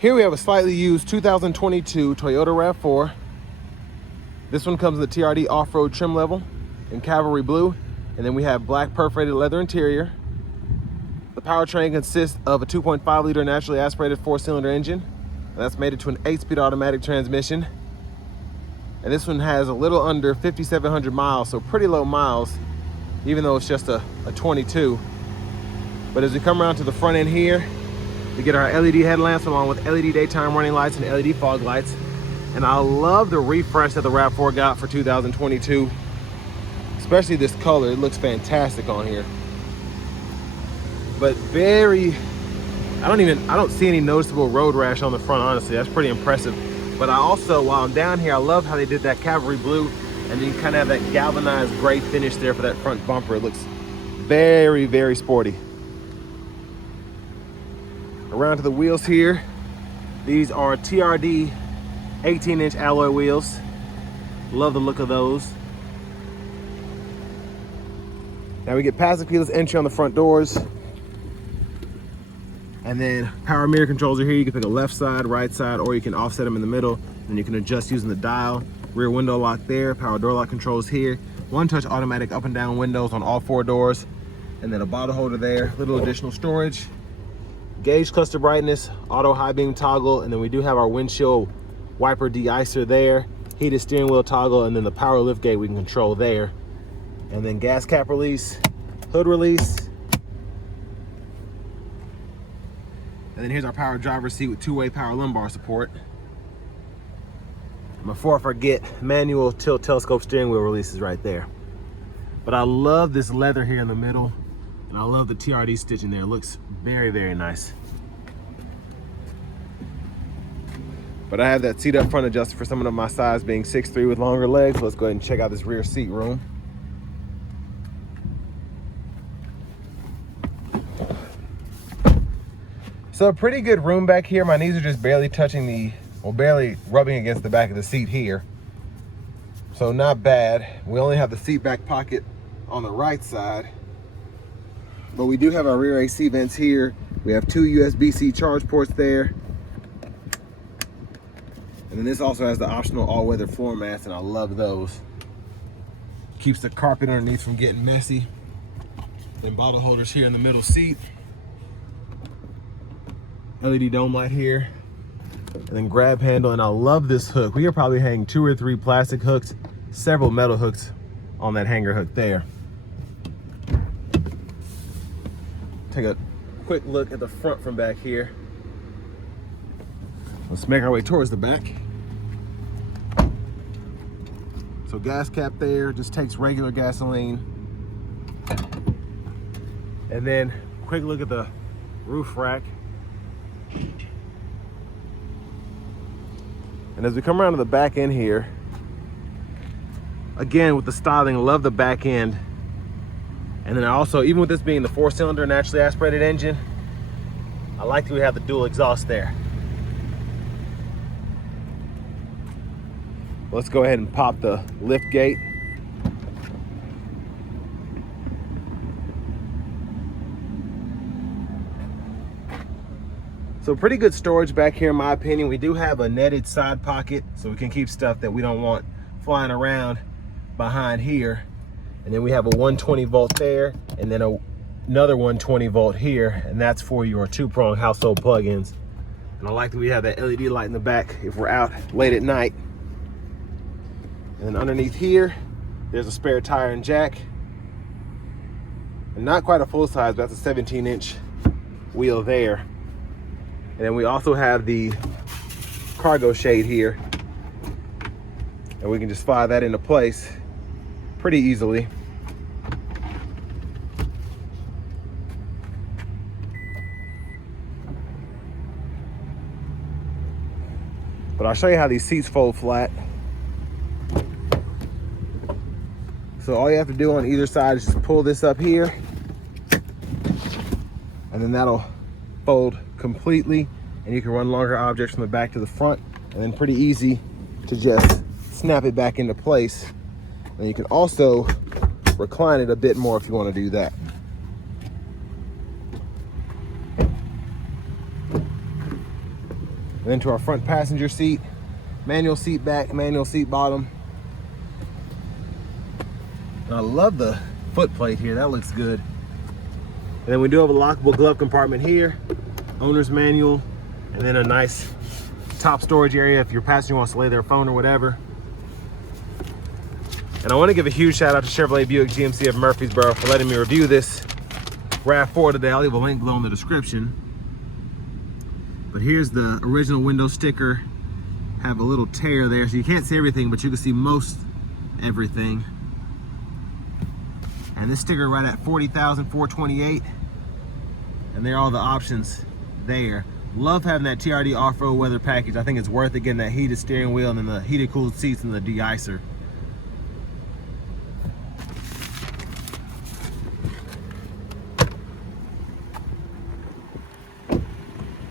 Here we have a slightly used 2022 Toyota RAV4. This one comes in the TRD Off-Road trim level in cavalry blue. And then we have black perforated leather interior. The powertrain consists of a 2.5 liter naturally aspirated 4-cylinder engine. And that's mated to an 8-speed automatic transmission. And this one has a little under 5,700 miles, so pretty low miles, even though it's just a 22. But as we come around to the front end here, we get our LED headlamps along with LED daytime running lights and LED fog lights. And I love the refresh that the RAV4 got for 2022. Especially this color, it looks fantastic on here. But I don't see any noticeable road rash on the front, honestly. That's pretty impressive. But I also, while I'm down here, I love how they did that cavalry blue, and then you kind of have that galvanized gray finish there for that front bumper. It looks very, very sporty. Around to the wheels here. These are TRD 18-inch alloy wheels. Love the look of those. Now we get passive keyless entry on the front doors. And then power mirror controls are here. You can pick a left side, right side, or you can offset them in the middle. And you can adjust using the dial. Rear window lock there, power door lock controls here. One-touch automatic up and down windows on all 4 doors. And then a bottle holder there, little additional storage. Gauge cluster brightness, auto high beam toggle, and then we do have our windshield wiper de-icer there. Heated steering wheel toggle, and then the power lift gate we can control there. And then gas cap release, hood release. And then here's our power driver's seat with 2-way power lumbar support. And before I forget, manual tilt telescope steering wheel releases right there. But I love this leather here in the middle, and I love the TRD stitching there. It looks very, very nice. But I have that seat up front adjusted for someone of my size, being 6'3" with longer legs. Let's go ahead and check out this rear seat room. So a pretty good room back here. My knees are just barely touching barely rubbing against the back of the seat here. So not bad. We only have the seat back pocket on the right side, but we do have our rear AC vents here. We have 2 USB-C charge ports there. And then this also has the optional all-weather floor mats, and I love those. Keeps the carpet underneath from getting messy. Then bottle holders here in the middle seat. LED dome light here, and then grab handle. And I love this hook. We are probably hanging 2 or 3 plastic hooks, several metal hooks on that hanger hook there. Take a quick look at the front from back here. Let's make our way towards the back. So gas cap there, just takes regular gasoline. And then quick look at the roof rack. And as we come around to the back end here, again with the styling, love the back end. And then also, even with this being the 4-cylinder naturally aspirated engine, I like that we have the dual exhaust there. Let's go ahead and pop the lift gate. So pretty good storage back here in my opinion. We do have a netted side pocket, so we can keep stuff that we don't want flying around behind here. And then we have a 120 volt there, and then another 120 volt here, and that's for your 2-prong household plug-ins. And I like that we have that LED light in the back if we're out late at night. And then underneath here, there's a spare tire and jack. And not quite a full size, but that's a 17-inch wheel there. And then we also have the cargo shade here, and we can just slide that into place pretty easily. But I'll show you how these seats fold flat. So all you have to do on either side is just pull this up here, and then that'll fold completely, and you can run longer objects from the back to the front, and then pretty easy to just snap it back into place. And you can also recline it a bit more if you want to do that. And then to our front passenger seat, manual seat back, manual seat bottom. And I love the foot plate here, that looks good. And then we do have a lockable glove compartment here, owner's manual, and then a nice top storage area if your passenger wants to lay their phone or whatever. And I want to give a huge shout out to Chevrolet Buick GMC of Murfreesboro for letting me review this RAV4 today. I'll leave a link below in the description. But here's the original window sticker. Have a little tear there, so you can't see everything, but you can see most everything. And this sticker right at $40,428. And there are all the options there. Love having that TRD Off-Road weather package. I think it's worth it, getting that heated steering wheel and then the heated cooled seats and the de-icer.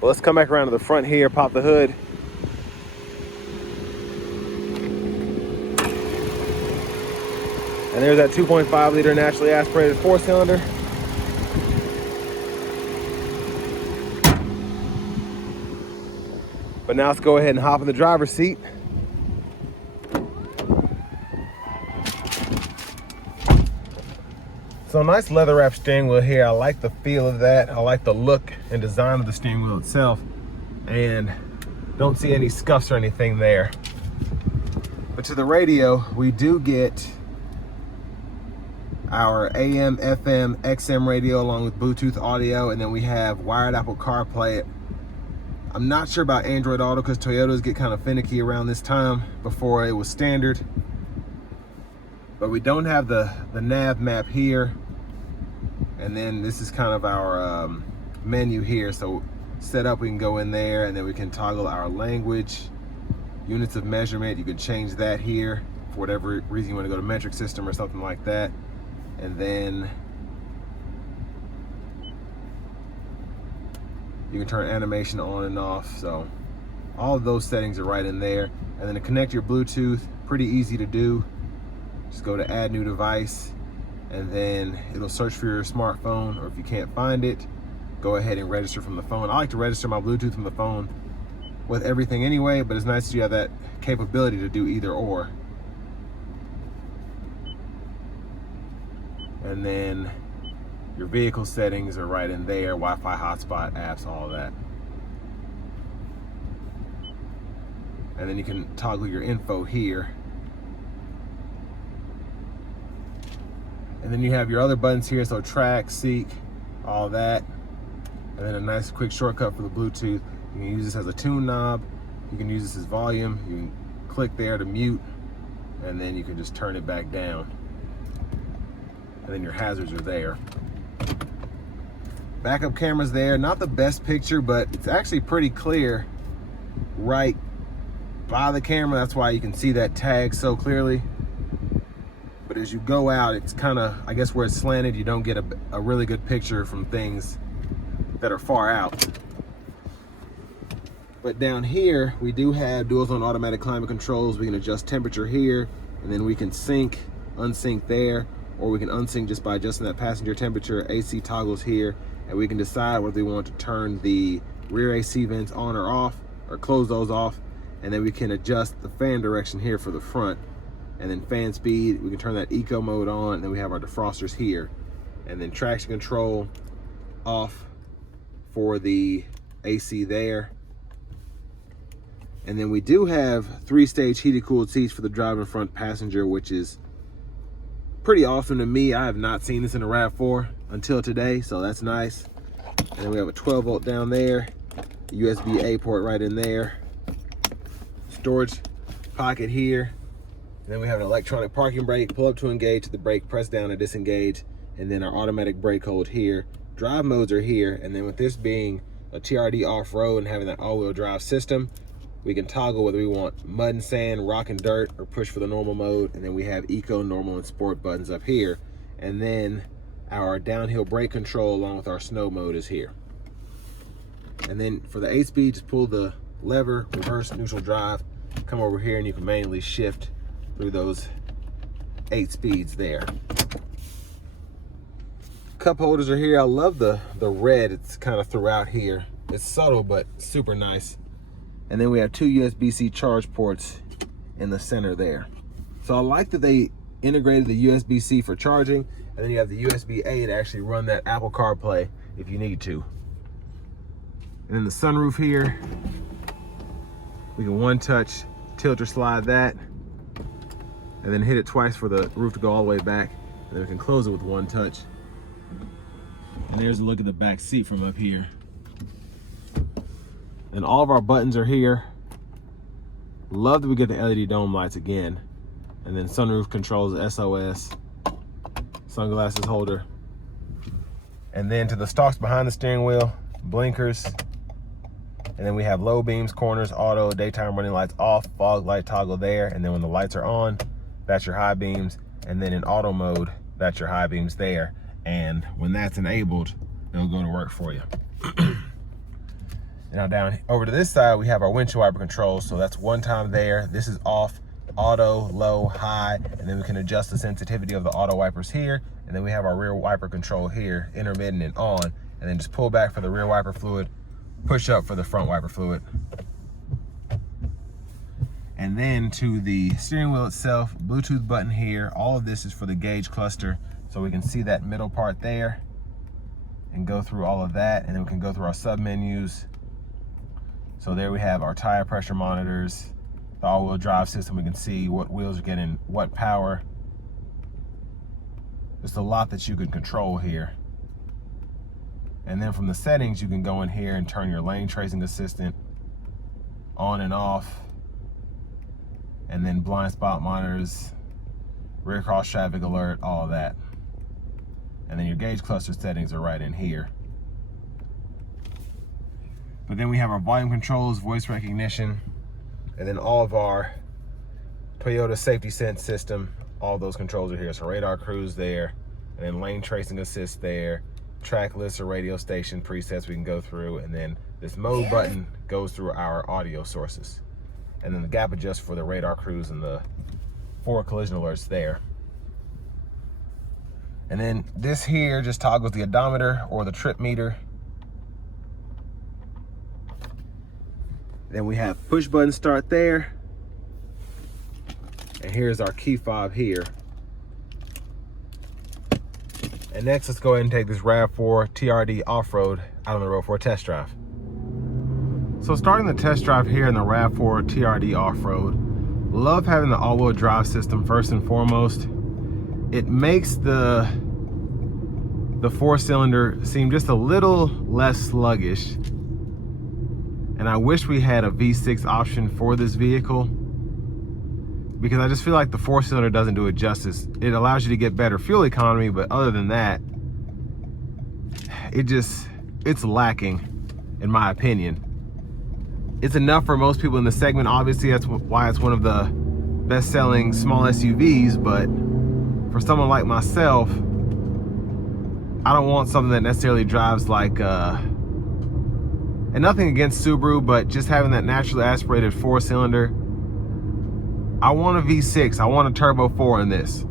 Well, let's come back around to the front here, pop the hood. And there's that 2.5 liter naturally aspirated 4-cylinder. But now let's go ahead and hop in the driver's seat. So nice leather wrap steering wheel here. I like the feel of that. I like the look and design of the steering wheel itself. And don't see any scuffs or anything there. But to the radio, we do get our AM, FM, XM radio along with Bluetooth audio, and then we have wired Apple CarPlay. I'm not sure about Android Auto because Toyotas get kind of finicky around this time. Before it was standard. But we don't have the nav map here. And then this is kind of our menu here. So set up, we can go in there and then we can toggle our language, units of measurement. You can change that here for whatever reason you want to go to metric system or something like that. And then you can turn animation on and off. So all of those settings are right in there. And then to connect your Bluetooth, pretty easy to do. Just go to add new device and then it'll search for your smartphone, or if you can't find it, go ahead and register from the phone. I like to register my Bluetooth from the phone with everything anyway, but it's nice that you have that capability to do either or. And then your vehicle settings are right in there, Wi-Fi, hotspot, apps, all of that. And then you can toggle your info here. And then you have your other buttons here, so track, seek, all that. And then a nice quick shortcut for the Bluetooth. You can use this as a tune knob. You can use this as volume. You can click there to mute, and then you can just turn it back down. And then your hazards are there. Backup camera's there. Not the best picture, but it's actually pretty clear right by the camera. That's why you can see that tag so clearly. But as you go out, it's kind of, I guess where it's slanted, you don't get a really good picture from things that are far out. But down here, we do have dual zone automatic climate controls. We can adjust temperature here, and then we can sync, unsync there, or we can unsync just by adjusting that passenger temperature. AC toggles here, and we can decide whether we want to turn the rear AC vents on or off, or close those off, and then we can adjust the fan direction here for the front. And then fan speed, we can turn that eco mode on, and then we have our defrosters here. And then traction control off for the AC there. And then we do have 3-stage heated cooled seats for the driver and front passenger, which is pretty awesome to me. I have not seen this in a RAV4 until today, so that's nice. And then we have a 12-volt down there, USB-A port right in there, storage pocket here. And then we have an electronic parking brake, pull up to engage, the brake, press down to disengage, and then our automatic brake hold here. Drive modes are here, and then with this being a TRD Off-Road and having that all-wheel drive system, we can toggle whether we want mud and sand, rock and dirt, or push for the normal mode. And then we have eco, normal, and sport buttons up here. And then our downhill brake control along with our snow mode is here. And then for the 8-speed, just pull the lever, reverse, neutral drive, come over here, and you can manually shift through those 8 speeds there. Cup holders are here. I love the red. It's kind of throughout here. It's subtle, but super nice. And then we have 2 USB-C charge ports in the center there. So I like that they integrated the USB-C for charging, and then you have the USB-A to actually run that Apple CarPlay if you need to. And then the sunroof here, we can one touch tilt or slide that, and then hit it twice for the roof to go all the way back, and then we can close it with one touch. And there's a look at the back seat from up here. And all of our buttons are here. Love that we get the LED dome lights again. And then sunroof controls, SOS, sunglasses holder. And then to the stalks behind the steering wheel, blinkers. And then we have low beams, corners, auto, daytime running lights off, fog light toggle there. And then when the lights are on, that's your high beams. And then in auto mode, that's your high beams there. And when that's enabled, it'll go to work for you. Now down over to this side, we have our windshield wiper controls. So that's one time there. This is off, auto, low, high, and then we can adjust the sensitivity of the auto wipers here. And then we have our rear wiper control here, intermittent and on, and then just pull back for the rear wiper fluid, push up for the front wiper fluid. And then to the steering wheel itself, Bluetooth button here. All of this is for the gauge cluster. So we can see that middle part there and go through all of that. And then we can go through our sub menus. So there we have our tire pressure monitors, the all-wheel drive system. We can see what wheels are getting what power. There's a lot that you can control here. And then from the settings, you can go in here and turn your lane tracing assistant on and off. And then blind spot monitors, rear cross traffic alert, all of that. And then your gauge cluster settings are right in here. But then we have our volume controls, voice recognition, and then all of our Toyota safety sense system. All those controls are here. So radar cruise there, and then lane tracing assist there, track list or radio station presets we can go through, and then this mode button goes through our audio sources. And then the gap adjust for the radar cruise and the 4 collision alerts there. And then this here just toggles the odometer or the trip meter. Then we have push button start there. And here's our key fob here. And next, let's go ahead and take this RAV4 TRD Off-Road out on the road for a test drive. So starting the test drive here in the RAV4 TRD Off-Road, love having the all-wheel drive system first and foremost. It makes the 4-cylinder seem just a little less sluggish. And I wish we had a V6 option for this vehicle, because I just feel like the 4-cylinder doesn't do it justice. It allows you to get better fuel economy, but other than that, it's lacking, in my opinion. It's enough for most people in the segment. Obviously, that's why it's one of the best-selling small SUVs, but for someone like myself, I don't want something that necessarily drives like, and nothing against Subaru, but just having that naturally aspirated 4-cylinder, I want a V6, I want a turbo 4 in this.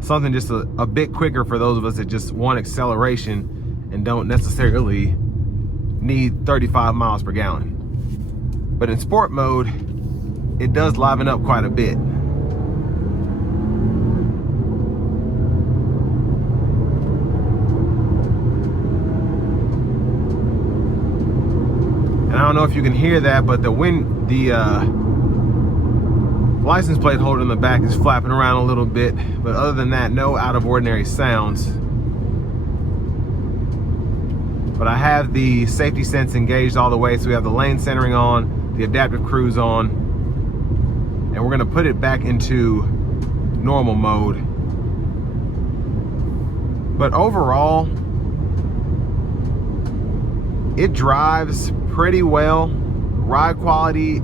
Something just a bit quicker for those of us that just want acceleration and don't necessarily need 35 miles per gallon. But in sport mode, it does liven up quite a bit. And I don't know if you can hear that, but the license plate holder in the back is flapping around a little bit, but other than that, no out of ordinary sounds. But I have the safety sense engaged all the way, so we have the lane centering on, the adaptive cruise on, and we're gonna put it back into normal mode. But overall, it drives pretty well. Ride quality,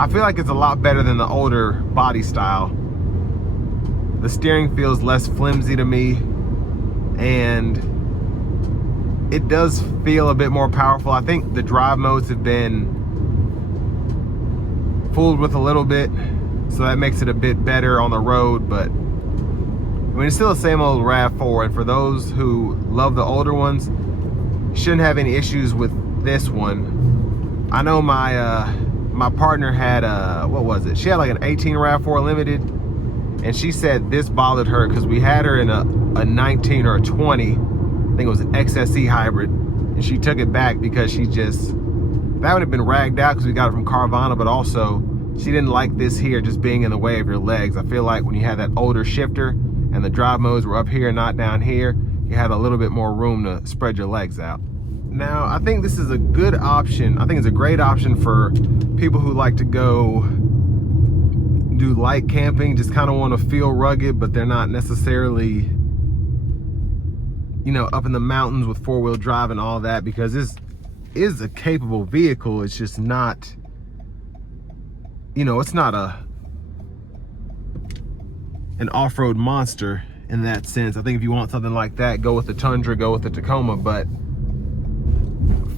I feel like it's a lot better than the older body style. The steering feels less flimsy to me, and it does feel a bit more powerful. I think the drive modes have been fooled with a little bit, so that makes it a bit better on the road. But I mean, it's still the same old RAV4, and for those who love the older ones, shouldn't have any issues with this one. I know my my partner had what was it? She had like an 18 RAV4 Limited, and she said this bothered her because we had her in a 19 or a 20. I think it was an XSE hybrid, and she took it back because she just, that would have been ragged out because we got it from Carvana, but also she didn't like this here just being in the way of your legs. I feel like when you had that older shifter and the drive modes were up here, not down here, you had a little bit more room to spread your legs out. Now, I think this is a good option. I think it's a great option for people who like to go do light camping, just kind of want to feel rugged, but they're not necessarily, you know, up in the mountains with four-wheel drive and all that, because this is a capable vehicle. It's just not, you know, it's not an off-road monster in that sense. I think if you want something like that, go with the Tundra, go with the Tacoma. But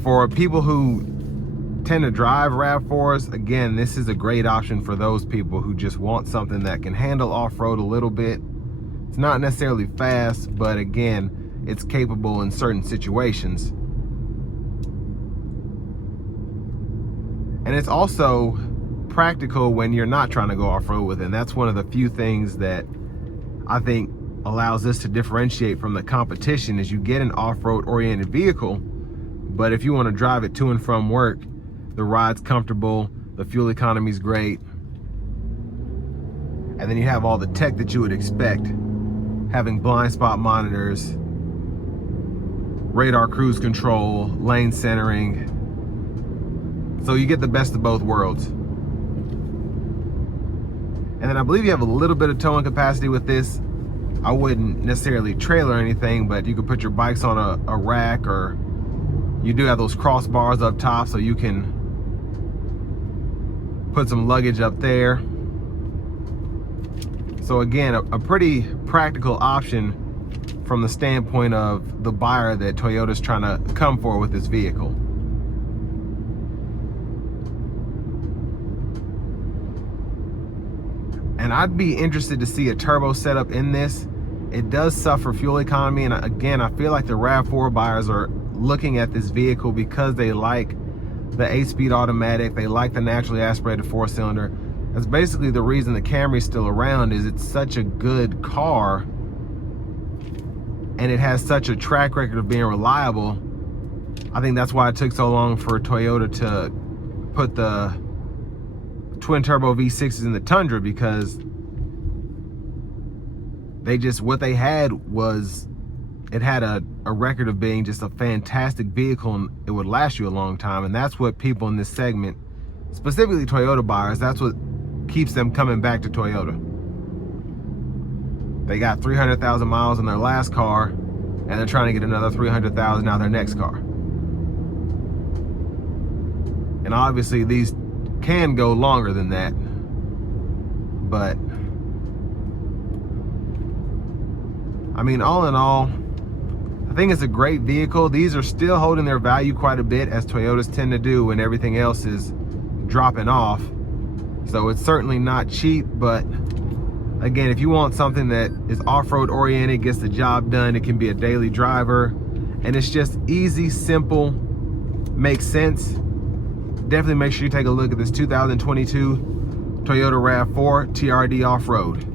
for people who tend to drive RAV4s, again, this is a great option for those people who just want something that can handle off-road a little bit. It's not necessarily fast, but again, it's capable in certain situations. And it's also practical when you're not trying to go off-road with it. And that's one of the few things that I think allows this to differentiate from the competition, is you get an off-road oriented vehicle, but if you want to drive it to and from work, the ride's comfortable, the fuel economy's great, and then you have all the tech that you would expect, having blind spot monitors, radar cruise control, lane centering. So you get the best of both worlds. And then I believe you have a little bit of towing capacity with this. I wouldn't necessarily trailer anything, but you could put your bikes on a rack, or you do have those crossbars up top, so you can put some luggage up there. So again, a pretty practical option from the standpoint of the buyer that Toyota's trying to come for with this vehicle. And I'd be interested to see a turbo setup in this. It does suffer fuel economy, and again, I feel like the RAV4 buyers are looking at this vehicle because they like the 8-speed automatic, they like the naturally aspirated 4-cylinder. That's basically the reason the Camry's still around, is it's such a good car and it has such a track record of being reliable. I think that's why it took so long for Toyota to put the twin turbo V6s in the Tundra, because they just, what they had was, it had a record of being just a fantastic vehicle, and it would last you a long time. And that's what people in this segment, specifically Toyota buyers, that's what keeps them coming back to Toyota. They got 300,000 miles in their last car, and they're trying to get another 300,000 out of their next car. And obviously these can go longer than that, but I mean, all in all, I think it's a great vehicle. These are still holding their value quite a bit, as Toyotas tend to do when everything else is dropping off. So it's certainly not cheap, but again, if you want something that is off-road oriented, gets the job done, it can be a daily driver, and it's just easy, simple, makes sense, definitely make sure you take a look at this 2022 Toyota RAV4 TRD Off-Road.